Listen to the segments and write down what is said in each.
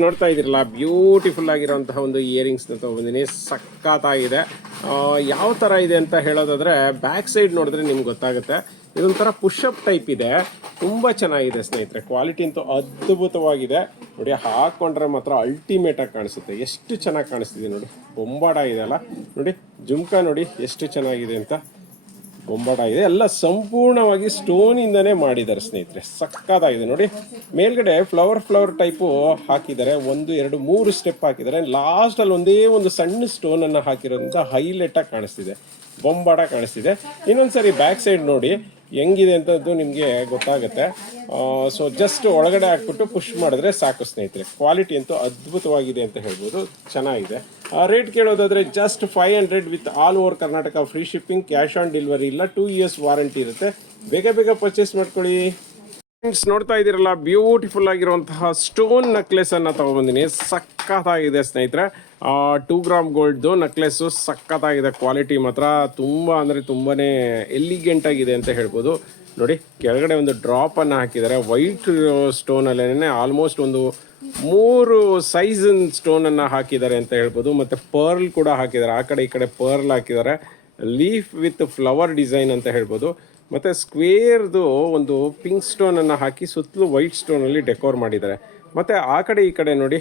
ನೋಡ್ತಾ ಇದ್ದೀರಲ್ಲ ಬ್ಯೂಟಿಫುಲ್ ಆಗಿರೋಂತಹ ಒಂದು ಇಯರಿಂಗ್ಸ್ನ ತೊಗೊಂಡಿದ್ದೀನಿ ಸಖತ್ತಾಗಿದೆ. ಯಾವ ಥರ ಇದೆ ಅಂತ ಹೇಳೋದಾದ್ರೆ ಬ್ಯಾಕ್ ಸೈಡ್ ನೋಡಿದ್ರೆ ನಿಮ್ಗೆ ಗೊತ್ತಾಗುತ್ತೆ. ಇದೊಂಥರ ಪುಷಪ್ ಟೈಪ್ ಇದೆ. ತುಂಬ ಚೆನ್ನಾಗಿದೆ ಸ್ನೇಹಿತರೆ. ಕ್ವಾಲಿಟಿ ಅಂತೂ ಅದ್ಭುತವಾಗಿದೆ. ನೋಡಿ, ಹಾಕೊಂಡ್ರೆ ಮಾತ್ರ ಅಲ್ಟಿಮೇಟ್ ಆಗಿ ಕಾಣಿಸುತ್ತೆ. ಎಷ್ಟು ಚೆನ್ನಾಗಿ ಕಾಣಿಸ್ತಿದೆ ನೋಡಿ. ಬೊಂಬಾಡ ಇದೆ ಅಲ್ಲ. ನೋಡಿ, ಜುಮ್ಕಾ ನೋಡಿ ಎಷ್ಟು ಚೆನ್ನಾಗಿದೆ ಅಂತ. ಬೊಂಬಾಟ ಇದೆ. ಎಲ್ಲ ಸಂಪೂರ್ಣವಾಗಿ ಸ್ಟೋನ್ ಇಂದನೇ ಮಾಡಿದ್ದಾರೆ ಸ್ನೇಹಿತರೆ. ಸಕ್ಕತ್ತಾಗಿದೆ ನೋಡಿ. ಮೇಲ್ಗಡೆ ಫ್ಲವರ್ ಫ್ಲವರ್ ಟೈಪು ಹಾಕಿದ್ದಾರೆ. ಒಂದು, ಎರಡು, ಮೂರು ಸ್ಟೆಪ್ ಹಾಕಿದ್ದಾರೆ. ಲಾಸ್ಟ್ ಅಲ್ಲಿ ಒಂದೇ ಒಂದು ಸಣ್ಣ ಸ್ಟೋನ್ ಅನ್ನ ಹಾಕಿರೋದ್ರಿಂದ ಹೈಲೈಟ್ ಆಗಿ ಕಾಣಿಸ್ತಿದೆ. ಬೊಂಬಾಟ ಕಾಣಿಸ್ತಿದೆ. ಇನ್ನೊಂದ್ಸರಿ ಬ್ಯಾಕ್ ಸೈಡ್ ನೋಡಿ. ಹೆಂಗಿದೆ ಅಂತದ್ದು ನಿಮಗೆ ಗೊತ್ತಾಗುತ್ತೆ. ಸೊ ಜಸ್ಟ್ ಒಳಗಡೆ ಹಾಕ್ಬಿಟ್ಟು ಪುಷ್ ಮಾಡಿದ್ರೆ ಸಾಕು ಸ್ನೇಹಿತರೆ. ಕ್ವಾಲಿಟಿ ಅಂತೂ ಅದ್ಭುತವಾಗಿದೆ ಅಂತ ಹೇಳ್ಬೋದು. ಚೆನ್ನಾಗಿದೆ. Rate ಕೇಳೋದಾದರೆ just five hundred with all over Karnataka free shipping cash on delivery ಇಲ್ಲ ಟೂ ಇಯರ್ಸ್ ವಾರಂಟಿ ಇರುತ್ತೆ. ಬೇಗ ಬೇಗ ಪರ್ಚೇಸ್ ಮಾಡ್ಕೊಳ್ಳಿ. ಫ್ರೆಂಡ್ಸ್ ನೋಡ್ತಾ ಇದ್ದೀರಲ್ಲ ಬ್ಯೂಟಿಫುಲ್ ಆಗಿರುವಂತಹ ಸ್ಟೋನ್ ನೆಕ್ಲೆಸ್ ಅನ್ನ ತಗೊಂಡ್ಬಂದಿನಿ ಸಖತ್ತಾಗಿದೆ ಸ್ನೇಹಿತರೆ. ಟೂ ಗ್ರಾಮ್ ಗೋಲ್ಡ್ದು ನೆಕ್ಲೆಸ್ಸು ಸಖತ್ತಾಗಿದೆ ಕ್ವಾಲಿಟಿ ಮಾತ್ರ. ತುಂಬ ಅಂದರೆ ತುಂಬಾ ಎಲಿಗೆಂಟ್ ಆಗಿದೆ ಅಂತ ಹೇಳ್ಬೋದು. ನೋಡಿ, ಕೆಳಗಡೆ ಒಂದು ಡ್ರಾಪನ್ನು ಹಾಕಿದ್ದಾರೆ. ವೈಟ್ ಸ್ಟೋನಲ್ಲೇನೆ ಆಲ್ಮೋಸ್ಟ್ ಒಂದು ಮೂರು ಸೈಜ್ ಸ್ಟೋನನ್ನು ಹಾಕಿದ್ದಾರೆ ಅಂತ ಹೇಳ್ಬೋದು. ಮತ್ತು ಪರ್ಲ್ ಕೂಡ ಹಾಕಿದ್ದಾರೆ. ಆ ಕಡೆ ಈ ಕಡೆ ಪರ್ಲ್ ಹಾಕಿದ್ದಾರೆ. ಲೀಫ್ ವಿತ್ ಫ್ಲವರ್ ಡಿಸೈನ್ ಅಂತ ಹೇಳ್ಬೋದು. ಮತ್ತು ಸ್ಕ್ವೇರ್ದು ಒಂದು ಪಿಂಕ್ ಸ್ಟೋನನ್ನು ಹಾಕಿ ಸುತ್ತಲೂ ವೈಟ್ ಸ್ಟೋನಲ್ಲಿ ಡೆಕೋರ್ ಮಾಡಿದ್ದಾರೆ. ಮತ್ತು ಆ ಕಡೆ ಈ ಕಡೆ ನೋಡಿ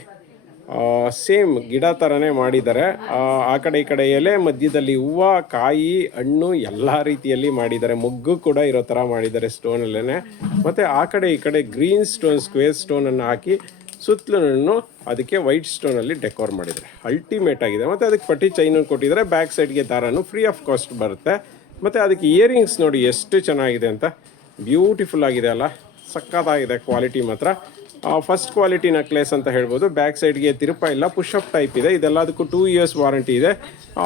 ಸೇಮ್ ಗಿಡ ಥರನೇ ಮಾಡಿದ್ದಾರೆ. ಆ, ಕಡೆ ಈ ಕಡೆ ಎಲೆ ಮಧ್ಯದಲ್ಲಿ ಹೂವು ಕಾಯಿ ಹಣ್ಣು ಎಲ್ಲ ರೀತಿಯಲ್ಲಿ ಮಾಡಿದ್ದಾರೆ. ಮೊಗ್ಗು ಕೂಡ ಇರೋ ಥರ ಮಾಡಿದ್ದಾರೆ ಸ್ಟೋನಲ್ಲೇ ಮತ್ತು ಆ ಕಡೆ ಈ ಕಡೆ ಗ್ರೀನ್ ಸ್ಟೋನ್ ಸ್ಕ್ವೇರ್ ಸ್ಟೋನನ್ನು ಹಾಕಿ ಸುತ್ತಲೂ ಅದಕ್ಕೆ ವೈಟ್ ಸ್ಟೋನಲ್ಲಿ ಡೆಕೋರ್ ಮಾಡಿದ್ದಾರೆ. ಅಲ್ಟಿಮೇಟ್ ಆಗಿದೆ. ಮತ್ತು ಅದಕ್ಕೆ ಪಟ್ಟಿ ಚೈನು ಕೊಟ್ಟಿದ್ದಾರೆ. ಬ್ಯಾಕ್ ಸೈಡ್ಗೆ ದಾರನು ಫ್ರೀ ಆಫ್ ಕಾಸ್ಟ್ ಬರುತ್ತೆ. ಮತ್ತು ಅದಕ್ಕೆ ಇಯರಿಂಗ್ಸ್ ನೋಡಿ ಎಷ್ಟು ಚೆನ್ನಾಗಿದೆ ಅಂತ. ಬ್ಯೂಟಿಫುಲ್ ಆಗಿದೆ ಅಲ್ಲ. ಸಕ್ಕತ್ತಾಗಿದೆ ಕ್ವಾಲಿಟಿ ಮಾತ್ರ. ಫಸ್ಟ್ ಕ್ವಾಲಿಟಿ ನೆಕ್ಲೆಸ್ ಅಂತ ಹೇಳ್ಬೋದು. ಬ್ಯಾಕ್ ಸೈಡ್ಗೆ ತಿರುಪ ಇಲ್ಲ ಪುಷಪ್ ಟೈಪ್ ಇದೆ. ಇದೆಲ್ಲದಕ್ಕೂ ಟೂ ಇಯರ್ಸ್ ವಾರಂಟಿ ಇದೆ.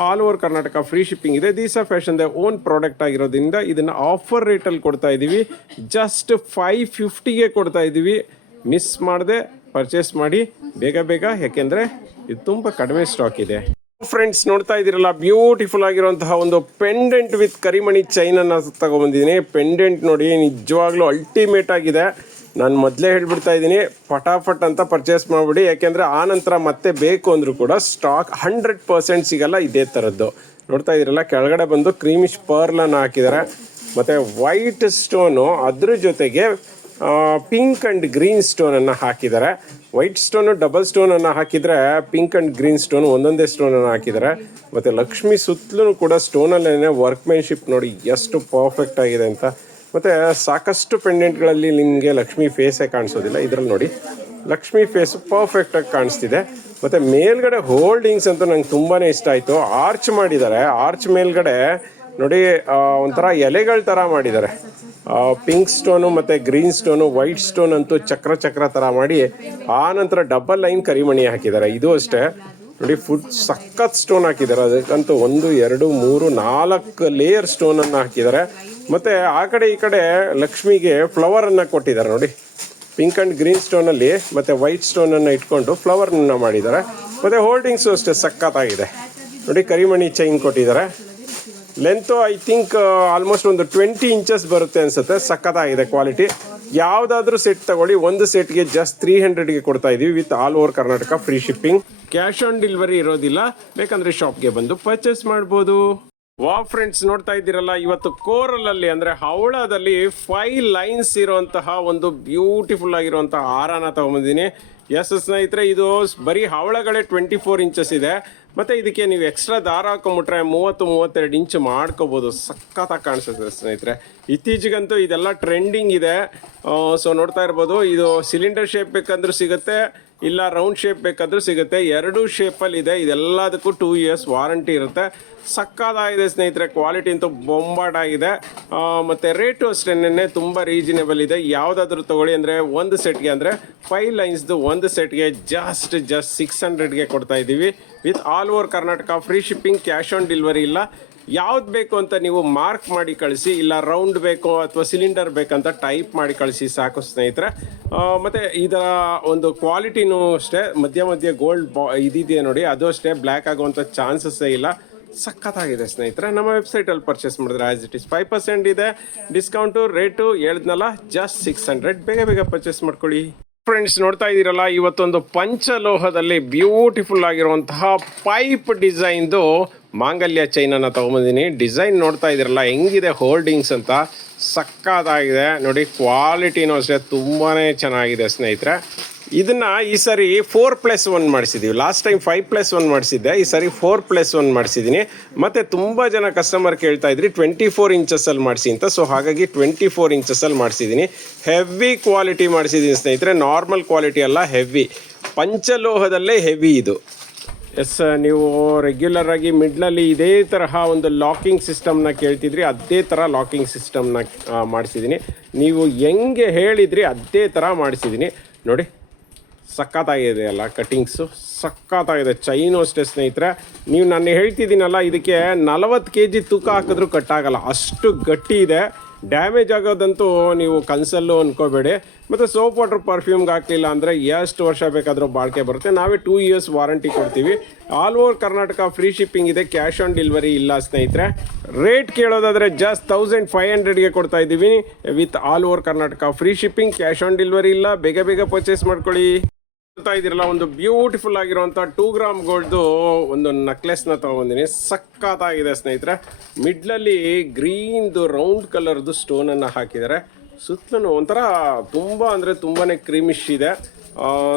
All over Karnataka free shipping ಇದೆ. These a fashion the own product ಆಗಿರೋದ್ರಿಂದ ಇದನ್ನು ಆಫರ್ ರೇಟಲ್ಲಿ ಕೊಡ್ತಾ ಇದ್ದೀವಿ ಜಸ್ಟ್ ಫೈವ್ ಫಿಫ್ಟಿಗೆ ಕೊಡ್ತಾ ಇದ್ದೀವಿ ಮಿಸ್ ಮಾಡದೆ ಪರ್ಚೇಸ್ ಮಾಡಿ. ಬೇಗ ಬೇಗ, ಯಾಕೆಂದರೆ ಇದು ತುಂಬ ಕಡಿಮೆ ಸ್ಟಾಕ್ ಇದೆ. ಫ್ರೆಂಡ್ಸ್ ನೋಡ್ತಾ ಇದ್ದೀರಲ್ಲ ಬ್ಯೂಟಿಫುಲ್ ಆಗಿರುವಂತಹ ಒಂದು ಪೆಂಡೆಂಟ್ ವಿತ್ ಕರಿಮಣಿ ಚೈನನ್ನು ತಗೊಬಂದಿದ್ದೀನಿ. ಪೆಂಡೆಂಟ್ ನೋಡಿ ನಿಜವಾಗ್ಲೂ ಅಲ್ಟಿಮೇಟ್ ಆಗಿದೆ. ನಾನು ಮೊದಲೇ ಹೇಳ್ಬಿಡ್ತಾ ಇದ್ದೀನಿ ಫಟಾಫಟ್ ಅಂತ ಪರ್ಚೇಸ್ ಮಾಡಿಬಿಡಿ, ಯಾಕೆಂದರೆ ಆ ನಂತರ ಮತ್ತೆ ಬೇಕು ಅಂದರೂ ಕೂಡ ಸ್ಟಾಕ್ ಹಂಡ್ರೆಡ್ ಪರ್ಸೆಂಟ್ ಸಿಗಲ್ಲ ಇದೇ ಥರದ್ದು ನೋಡ್ತಾ ಇದ್ದೀರಲ್ಲ, ಕೆಳಗಡೆ ಬಂದು ಕ್ರೀಮಿಶ್ ಪರ್ಲನ್ನು ಹಾಕಿದ್ದಾರೆ. ಮತ್ತು ವೈಟ್ ಸ್ಟೋನು ಅದ್ರ ಜೊತೆಗೆ ಪಿಂಕ್ ಆ್ಯಂಡ್ ಗ್ರೀನ್ ಸ್ಟೋನನ್ನು ಹಾಕಿದ್ದಾರೆ. ವೈಟ್ ಸ್ಟೋನು ಡಬಲ್ ಸ್ಟೋನನ್ನು ಹಾಕಿದರೆ ಪಿಂಕ್ ಆ್ಯಂಡ್ ಗ್ರೀನ್ ಸ್ಟೋನ್ ಒಂದೊಂದೇ ಸ್ಟೋನನ್ನು ಹಾಕಿದ್ದಾರೆ. ಮತ್ತು ಲಕ್ಷ್ಮಿ ಸುತ್ತಲೂ ಕೂಡ ಸ್ಟೋನಲ್ಲೇ ವರ್ಕ್ಮೆನ್ಶಿಪ್ ನೋಡಿ, ಎಷ್ಟು ಪರ್ಫೆಕ್ಟ್ ಆಗಿದೆ ಅಂತ. ಮತ್ತು ಸಾಕಷ್ಟು ಪೆಂಡೆಂಟ್ಗಳಲ್ಲಿ ನಿಮಗೆ ಲಕ್ಷ್ಮಿ ಫೇಸೇ ಕಾಣಿಸೋದಿಲ್ಲ. ಇದರಲ್ಲಿ ನೋಡಿ, ಲಕ್ಷ್ಮಿ ಫೇಸ್ ಪರ್ಫೆಕ್ಟಾಗಿ ಕಾಣಿಸ್ತಿದೆ. ಮತ್ತು ಮೇಲ್ಗಡೆ ಹೋಲ್ಡಿಂಗ್ಸ್ ಅಂತೂ ನಂಗೆ ತುಂಬಾ ಇಷ್ಟ ಆಯಿತು. ಆರ್ಚ್ ಮಾಡಿದ್ದಾರೆ. ಆರ್ಚ್ ಮೇಲ್ಗಡೆ ನೋಡಿ ಒಂಥರ ಎಲೆಗಳ ಥರ ಮಾಡಿದ್ದಾರೆ. ಪಿಂಕ್ ಸ್ಟೋನು ಮತ್ತು ಗ್ರೀನ್ ಸ್ಟೋನು ವೈಟ್ ಸ್ಟೋನ್ ಅಂತೂ ಚಕ್ರ ಚಕ್ರ ಥರ ಮಾಡಿ ಆ ನಂತರ ಡಬಲ್ ಲೈನ್ ಕರಿಮಣಿ ಹಾಕಿದ್ದಾರೆ. ಇದು ಅಷ್ಟೇ. ನೋಡಿ ಫುಡ್ ಸಖತ್ ಸ್ಟೋನ್ ಹಾಕಿದ್ದಾರೆ. ಅದಕ್ಕಂತೂ ಒಂದು, ಎರಡು, ಮೂರು, ನಾಲ್ಕು ಲೇಯರ್ ಸ್ಟೋನನ್ನು ಹಾಕಿದ್ದಾರೆ. ಮತ್ತು ಆ ಕಡೆ ಈ ಕಡೆ ಲಕ್ಷ್ಮಿಗೆ ಫ್ಲವರನ್ನು ಕೊಟ್ಟಿದ್ದಾರೆ ನೋಡಿ. ಪಿಂಕ್ ಆ್ಯಂಡ್ ಗ್ರೀನ್ ಸ್ಟೋನಲ್ಲಿ ಮತ್ತು ವೈಟ್ ಸ್ಟೋನನ್ನು ಇಟ್ಕೊಂಡು ಫ್ಲವರ್ನ ಮಾಡಿದ್ದಾರೆ. ಮತ್ತು ಹೋಲ್ಡಿಂಗ್ಸು ಅಷ್ಟೇ ಸಖತ್ತಾಗಿದೆ. ನೋಡಿ ಕರಿಮಣಿ ಚೈನ್ ಕೊಟ್ಟಿದ್ದಾರೆ. ಲೆಂತ್ ಐ ಥಿಂಕ್ ಆಲ್ಮೋಸ್ಟ್ ಒಂದು ಟ್ವೆಂಟಿ ಇಂಚಸ್ ಬರುತ್ತೆ ಅನ್ಸುತ್ತೆ. ಸಕ್ಕತ್ತಾಗಿದೆ ಕ್ವಾಲಿಟಿ ಯಾವುದಾದ್ರೂ ಸೆಟ್ ತಗೊಳ್ಳಿ. ಒಂದು ಸೆಟ್ಗೆ ಜಸ್ಟ್ ತ್ರೀ ಹಂಡ್ರೆಡ್ಗೆ ಕೊಡ್ತಾ ಇದೀವಿ with all over Karnataka free shipping cash on delivery ಇರೋದಿಲ್ಲ. ಬೇಕಂದ್ರೆ ಶಾಪ್ಗೆ ಬಂದು ಪರ್ಚೇಸ್ ಮಾಡ್ಬೋದು. ವಾ ಫ್ರೆಂಡ್ಸ್, ನೋಡ್ತಾ ಇದ್ದೀರಲ್ಲ, ಇವತ್ತು ಕೋರಲಲ್ಲಿ ಅಂದ್ರೆ ಹವಳದಲ್ಲಿ ಫೈವ್ ಲೈನ್ಸ್ ಇರುವಂತಹ ಒಂದು ಬ್ಯೂಟಿಫುಲ್ ಆಗಿರುವಂತಹ ಹಾರನ ತಗೊಂಬಂದಿನಿ ಎಸ್ ಸ್ನೇಹಿತರೆ, ಇದು ಬರೀ ಹವಳಗಳೇ ಟ್ವೆಂಟಿ ಫೋರ್ ಇಂಚಸ್ ಇದೆ. ಮತ್ತೆ ಇದಕ್ಕೆ ನೀವು ಎಕ್ಸ್ಟ್ರಾ ದಾರ ಹಾಕೊಂಬಿಟ್ರೆ ಮೂವತ್ತು, ಮೂವತ್ತೆರಡು ಇಂಚ್ ಮಾಡ್ಕೋಬೋದು. ಸಖತ್ತಾಗಿ ಕಾಣಿಸುತ್ತೆ ಸ್ನೇಹಿತರೆ. ಇತ್ತೀಚೆಗಂತೂ ಇದೆಲ್ಲ ಟ್ರೆಂಡಿಂಗ್ ಇದೆ. ಸೊ ನೋಡ್ತಾ ಇರ್ಬೋದು, ಇದು ಸಿಲಿಂಡರ್ ಶೇಪ್ ಬೇಕಂದ್ರೂ ಸಿಗುತ್ತೆ, ಇಲ್ಲ ರೌಂಡ್ ಶೇಪ್ ಬೇಕಾದ್ರೂ ಸಿಗುತ್ತೆ. ಎರಡು ಶೇಪಲ್ಲಿ ಇದೆ. ಇದೆಲ್ಲದಕ್ಕೂ ಟೂ ಇಯರ್ಸ್ ವಾರಂಟಿ ಇರುತ್ತೆ. ಸಕ್ಕತ್ತಾಗಿದೆ ಸ್ನೇಹಿತರೆ ಕ್ವಾಲಿಟಿ ಅಂತೂ ಬೊಂಬಾಡಾಗಿದೆ ಮತ್ತು ರೇಟು ಅಷ್ಟೇನೆ ತುಂಬ ರೀಸನೇಬಲ್ ಇದೆ. ಯಾವುದಾದ್ರೂ ತಗೊಳ್ಳಿ ಅಂದರೆ ಒಂದು ಸೆಟ್ಗೆ ಅಂದರೆ ಫೈವ್ ಲೈನ್ಸ್ದು ಒಂದು ಸೆಟ್ಗೆ ಜಸ್ಟ್ ಜಸ್ಟ್ ಸಿಕ್ಸ್ ಹಂಡ್ರೆಡ್ಗೆ ಕೊಡ್ತಾ ಇದ್ದೀವಿ with all over Karnataka free shipping cash on delivery ಇಲ್ಲ. ಯಾವ್ದು ಬೇಕು ಅಂತ ನೀವು ಮಾರ್ಕ್ ಮಾಡಿ ಕಳಿಸಿ, ಇಲ್ಲ ರೌಂಡ್ ಬೇಕು ಅಥವಾ ಸಿಲಿಂಡರ್ ಬೇಕಂತ ಟೈಪ್ ಮಾಡಿ ಕಳಿಸಿ ಸಾಕು ಸ್ನೇಹಿತರೆ. ಮತ್ತು ಇದರ ಒಂದು ಕ್ವಾಲಿಟಿನೂ ಅಷ್ಟೇ, ಮಧ್ಯ ಮಧ್ಯ ಗೋಲ್ಡ್ ಬಾ ಇದಿದೆ ನೋಡಿ, ಅದು ಅಷ್ಟೇ ಬ್ಲ್ಯಾಕ್ ಆಗುವಂಥ ಚಾನ್ಸಸ್ಸೇ ಇಲ್ಲ. ಸಖತ್ತಾಗಿದೆ ಸ್ನೇಹಿತರೆ. ನಮ್ಮ ವೆಬ್ಸೈಟಲ್ಲಿ ಪರ್ಚೇಸ್ ಮಾಡಿದ್ರೆ as it is five percent ಇದೆ. ಡಿಸ್ಕೌಂಟು ರೇಟು ಹೇಳ್ದ್ನಲ್ಲ ಜಸ್ಟ್ ಸಿಕ್ಸ್ ಹಂಡ್ರೆಡ್ ಬೇಗ ಬೇಗ ಪರ್ಚೇಸ್ ಮಾಡ್ಕೊಳ್ಳಿ. ಫ್ರೆಂಡ್ಸ್ ನೋಡ್ತಾ ಇದ್ದೀರಲ್ಲ, ಇವತ್ತೊಂದು ಪಂಚಲೋಹದಲ್ಲಿ ಬ್ಯೂಟಿಫುಲ್ ಆಗಿರುವಂತಹ ಪೈಪ್ ಡಿಸೈನ್ದು ಮಾಂಗಲ್ಯ ಚೈನನ್ನು ತೊಗೊಂಬಂದಿನಿ. ಡಿಸೈನ್ ನೋಡ್ತಾ ಇದ್ದೀರಲ್ಲ, ಹೆಂಗಿದೆ ಹೋಲ್ಡಿಂಗ್ಸ್ ಅಂತ. ಸಕ್ಕತ್ತಾಗಿದೆ. ನೋಡಿ ಕ್ವಾಲಿಟಿನೂ ಅಷ್ಟೇ ತುಂಬಾ ಚೆನ್ನಾಗಿದೆ ಸ್ನೇಹಿತರೆ. ಇದನ್ನ ಈ ಸರಿ four plus one ಮಾಡಿಸಿದ್ದೀವಿ last time five plus one ಮಾಡಿಸಿದ್ದೆ, ಈ ಸರಿ ಫೋರ್ ಪ್ಲಸ್ ಒನ್ ಮಾಡಿಸಿದ್ದೀನಿ ಮತ್ತು ತುಂಬ ಜನ ಕಸ್ಟಮರ್ ಕೇಳ್ತಾ ಇದ್ರಿ ಟ್ವೆಂಟಿ ಫೋರ್ ಇಂಚಸ್ಸಲ್ಲಿ ಮಾಡಿಸಿ ಅಂತ. ಸೊ ಹಾಗಾಗಿ ಟ್ವೆಂಟಿ ಫೋರ್ ಇಂಚಸ್ಸಲ್ಲಿ ಮಾಡಿಸಿದ್ದೀನಿ ಹೆವಿ ಕ್ವಾಲಿಟಿ ಮಾಡಿಸಿದ್ದೀನಿ ಸ್ನೇಹಿತರೆ. ನಾರ್ಮಲ್ ಕ್ವಾಲಿಟಿ ಅಲ್ಲ ಹೆವಿ ಪಂಚಲೋಹದಲ್ಲೇ ಹೆವಿ ಇದು. ಎಸ್ ನೀವು ರೆಗ್ಯುಲರ್ ಆಗಿ ಮಿಡ್ಲಲ್ಲಿ ಇದೇ ತರಹ ಒಂದು ಲಾಕಿಂಗ್ ಸಿಸ್ಟಮ್ನ ಕೇಳ್ತಿದ್ರಿ, ಅದೇ ಥರ ಲಾಕಿಂಗ್ ಸಿಸ್ಟಮ್ನ ಮಾಡಿಸಿದ್ದೀನಿ ನೀವು ಹೆಂಗೆ ಹೇಳಿದ್ರಿ, ಅದೇ ಥರ ಮಾಡಿಸಿದ್ದೀನಿ ನೋಡಿ, ಸಖತ್ತಾಗಿದೆ ಅಲ್ಲ ಕಟಿಂಗ್ಸು ಸಖತ್ತಾಗಿದೆ. ಚೈನು ಅಷ್ಟೇ ಸ್ನೇಹಿತರೆ. ನೀವು ನಾನು ಹೇಳ್ತಿದ್ದೀನಲ್ಲ, ಇದಕ್ಕೆ ನಲವತ್ತು ಕೆ ಜಿ ತೂಕ ಹಾಕಿದ್ರೂ ಕಟ್ಟಾಗಲ್ಲ ಅಷ್ಟು ಗಟ್ಟಿ ಇದೆ. ಡ್ಯಾಮೇಜ್ ಆಗೋದಂತೂ ನೀವು ಕನಸಲ್ಲೂ ಅನ್ಕೋಬೇಡಿ. ಮತ್ತು ಸೋಪ್ ವಾಟರ್ ಪರ್ಫ್ಯೂಮ್ಗೆ ಹಾಕಲಿಲ್ಲ ಅಂದರೆ ಎಷ್ಟು ವರ್ಷ ಬೇಕಾದರೂ ಬಾಳಿಕೆ ಬರುತ್ತೆ. ನಾವೇ ಟೂ ಇಯರ್ಸ್ ವಾರಂಟಿ ಕೊಡ್ತೀವಿ. All over Karnataka free shipping ಇದೆ ಕ್ಯಾಶ್ ಆನ್ ಡೆಲಿವರಿ ಇಲ್ಲ ಸ್ನೇಹಿತರೆ. ರೇಟ್ ಕೇಳೋದಾದರೆ ಜಸ್ಟ್ ತೌಸಂಡ್ ಫೈವ್ ಹಂಡ್ರೆಡ್ಗೆ ಕೊಡ್ತಾ ಇದ್ದೀವಿ. With all over Karnataka free shipping cash on delivery ಇಲ್ಲ. ಬೇಗ ಬೇಗ ಪರ್ಚೇಸ್ ಮಾಡ್ಕೊಳ್ಳಿ. ನೋಡ್ತಾ ಇದ್ದೀರಲ್ಲ, ಒಂದು ಬ್ಯೂಟಿಫುಲ್ ಆಗಿರುವಂಥ ಟೂ ಗ್ರಾಮ್ ಗೋಲ್ಡ್ದು ಒಂದು ನೆಕ್ಲೆಸ್ನ ಸಖತ್ ಸಖತ್ತಾಗಿದೆ ಸ್ನೇಹಿತರೆ. ಮಿಡ್ಲಲ್ಲಿ ಗ್ರೀನ್ದು ರೌಂಡ್ ಕಲರ್ದು ಸ್ಟೋನನ್ನು ಹಾಕಿದ್ದಾರೆ. ಸುತ್ತಲೂ ಒಂಥರ ತುಂಬ ಅಂದರೆ ತುಂಬಾ ಕ್ರೀಮಿಶ್ ಇದೆ.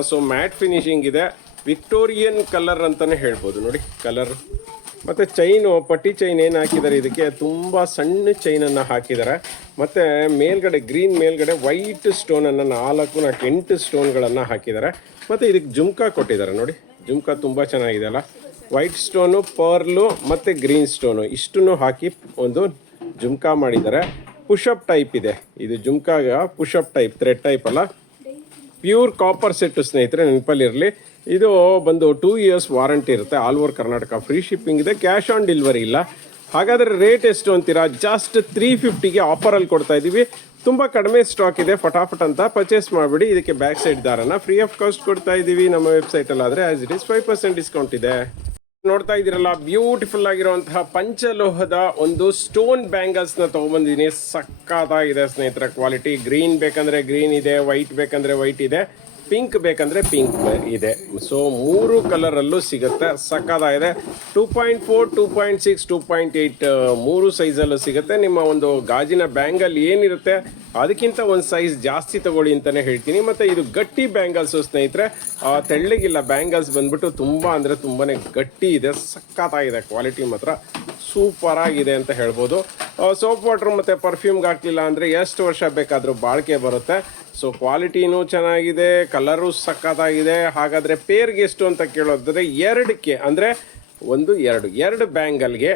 ಸೊ ಮ್ಯಾಟ್ ಫಿನಿಶಿಂಗ್ ಇದೆ. ವಿಕ್ಟೋರಿಯನ್ ಕಲರ್ ಅಂತಾನೆ ಹೇಳ್ಬೋದು. ನೋಡಿ ಕಲರ್ ಮತ್ತು ಚೈನು ಪಟ್ಟಿ ಚೈನ್ ಏನು ಹಾಕಿದ್ದಾರೆ ಇದಕ್ಕೆ? ತುಂಬ ಸಣ್ಣ ಚೈನನ್ನು ಹಾಕಿದ್ದಾರೆ ಮತ್ತು ಮೇಲ್ಗಡೆ ಗ್ರೀನ್ ಮೇಲ್ಗಡೆ ವೈಟ್ ಸ್ಟೋನನ್ನು ನಾಲ್ಕು ನಾಲ್ಕು, ಎಂಟು ಸ್ಟೋನ್ಗಳನ್ನು ಹಾಕಿದ್ದಾರೆ ಮತ್ತು ಇದಕ್ಕೆ ಜುಮ್ಕಾ ಕೊಟ್ಟಿದ್ದಾರೆ ನೋಡಿ. ಜುಮ್ಕಾ ತುಂಬ ಚೆನ್ನಾಗಿದೆ ಅಲ್ಲ. ವೈಟ್ ಸ್ಟೋನು ಪರ್ಲು ಮತ್ತು ಗ್ರೀನ್ ಸ್ಟೋನು ಇಷ್ಟನ್ನು ಹಾಕಿ ಒಂದು ಜುಮ್ಕಾ ಮಾಡಿದ್ದಾರೆ ಪುಷಪ್ ಟೈಪ್ ಇದೆ. ಇದು ಜುಮ್ಕಾಗ push up type thread type ಅಲ್ಲ. ಪ್ಯೂರ್ ಕಾಪರ್ ಸೆಟ್ಟು ಸ್ನೇಹಿತರೆ ನೆನಪಲ್ಲಿರಲಿ ಇದು ಬಂದು ಟೂ ಇಯರ್ಸ್ ವಾರಂಟಿ ಇರುತ್ತೆ. All over Karnataka free shipping ಇದೆ. ಕ್ಯಾಶ್ ಆನ್ ಡೆಲಿವರಿ ಇಲ್ಲ. ಹಾಗಾದರೆ ರೇಟ್ ಎಷ್ಟು ಅಂತೀರಾ? ಜಸ್ಟ್ ತ್ರೀ ಫಿಫ್ಟಿಗೆ ಆಫರಲ್ಲಿ ಕೊಡ್ತಾ ಇದ್ದೀವಿ ತುಂಬ ಕಡಿಮೆ ಸ್ಟಾಕ್ ಇದೆ. ಫಟಾಫಟ್ ಅಂತ ಪರ್ಚೇಸ್ ಮಾಡಿಬಿಡಿ. ಇದಕ್ಕೆ ಬ್ಯಾಕ್ ಸೈಡ್ ದಾರನ ಫ್ರೀ ಆಫ್ ಕಾಸ್ಟ್ ಕೊಡ್ತಾ ಇದ್ದೀವಿ ನಮ್ಮ ವೆಬ್ಸೈಟಲ್ಲಿ ಆದರೆ as it is five percent discount ಇದೆ. ನೋಡ್ತಾ ಇದ್ದೀರಲ್ಲ ಬ್ಯೂಟಿಫುಲ್ ಆಗಿರುವಂತಹ ಪಂಚಲೋಹದ ಒಂದು ಸ್ಟೋನ್ ಬ್ಯಾಂಗಲ್ಸ್ನ ತಗೊಂಡ್ಬಂದಿದ್ದೀನಿ ಸಕ್ಕತ್ತಾಗಿದೆ ಸ್ನೇಹಿತರ ಕ್ವಾಲಿಟಿ ಗ್ರೀನ್ ಬೇಕಂದ್ರೆ ಗ್ರೀನ್ ಇದೆ ವೈಟ್ ಬೇಕಂದ್ರೆ ವೈಟ್ ಇದೆ. ಪಿಂಕ್ ಬೇಕಂದ್ರೆ ಪಿಂಕ್ ಇದೆ. ಸೊ ಮೂರು ಕಲರ್ ಅಲ್ಲೂ ಸಿಗುತ್ತೆ ಸಕ್ಕತ್ತಾಗಿದೆ two point four two point six two point eight ಮೂರು ಸೈಜಲ್ಲೂ ಸಿಗುತ್ತೆ. ನಿಮ್ಮ ಒಂದು ಗಾಜಿನ ಬ್ಯಾಂಗಲ್ ಏನಿರುತ್ತೆ, ಅದಕ್ಕಿಂತ ಒಂದು ಸೈಜ್ ಜಾಸ್ತಿ ತಗೊಳ್ಳಿ ಅಂತಾನೆ ಹೇಳ್ತೀನಿ. ಮತ್ತೆ ಇದು ಗಟ್ಟಿ ಬ್ಯಾಂಗಲ್ಸ್ ಸ್ನೇಹಿತರೆ ತೆಳ್ಳಗಿಲ್ಲ ಬ್ಯಾಂಗಲ್ಸ್ ಬಂದ್ಬಿಟ್ಟು ತುಂಬಾ ಅಂದ್ರೆ ತುಂಬಾನೇ ಗಟ್ಟಿ ಇದೆ. ಸಕ್ಕತ್ತಾಗಿದೆ. ಕ್ವಾಲಿಟಿ ಮಾತ್ರ ಸೂಪರ್ ಆಗಿದೆ ಅಂತ ಹೇಳ್ಬೋದು. ಸೋಪ್ ವಾಟರ್ ಮತ್ತೆ ಪರ್ಫ್ಯೂಮ್ಗೆ ಹಾಕ್ಲಿಲ್ಲ ಅಂದ್ರೆ ಎಷ್ಟು ವರ್ಷ ಬೇಕಾದರೂ ಬಾಳಿಕೆ ಬರುತ್ತೆ. ಸೊ ಕ್ವಾಲಿಟಿನೂ ಚೆನ್ನಾಗಿದೆ ಕಲರು ಸಕ್ಕತ್ತಾಗಿದೆ ಹಾಗಾದರೆ ಪೇರ್ಗೆ ಎಷ್ಟು ಅಂತ ಕೇಳೋದಾದರೆ ಎರಡಕ್ಕೆ, ಅಂದರೆ ಒಂದು, ಎರಡು ಎರಡು ಬ್ಯಾಂಗಲ್ಗೆ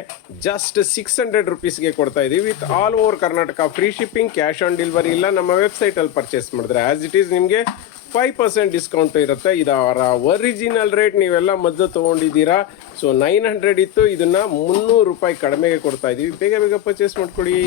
ಜಸ್ಟ್ ಸಿಕ್ಸ್ ಹಂಡ್ರೆಡ್ ರುಪೀಸ್ಗೆ ಕೊಡ್ತಾ ಇದ್ದೀವಿ. With all over Karnataka free shipping cash on delivery ಇಲ್ಲ. ನಮ್ಮ ವೆಬ್ಸೈಟಲ್ಲಿ ಪರ್ಚೇಸ್ ಮಾಡಿದ್ರೆ ಆ್ಯಸ್ ಇಟ್ ಈಸ್ ನಿಮಗೆ ಫೈವ್ ಪರ್ಸೆಂಟ್ ಡಿಸ್ಕೌಂಟ್ ಇರುತ್ತೆ. ಇದರ ಒರಿಜಿನಲ್ ರೇಟ್ ನೀವೆಲ್ಲ ಮೊದಲು ತೊಗೊಂಡಿದ್ದೀರಾ. ಸೊ ನೈನ್ ಹಂಡ್ರೆಡ್ ಇತ್ತು. ಇದನ್ನು ಮುನ್ನೂರು ರೂಪಾಯಿ ಕಡಿಮೆಗೆ ಕೊಡ್ತಾ ಇದ್ದೀವಿ. ಬೇಗ ಬೇಗ ಪರ್ಚೇಸ್ ಮಾಡ್ಕೊಳ್ಳಿ.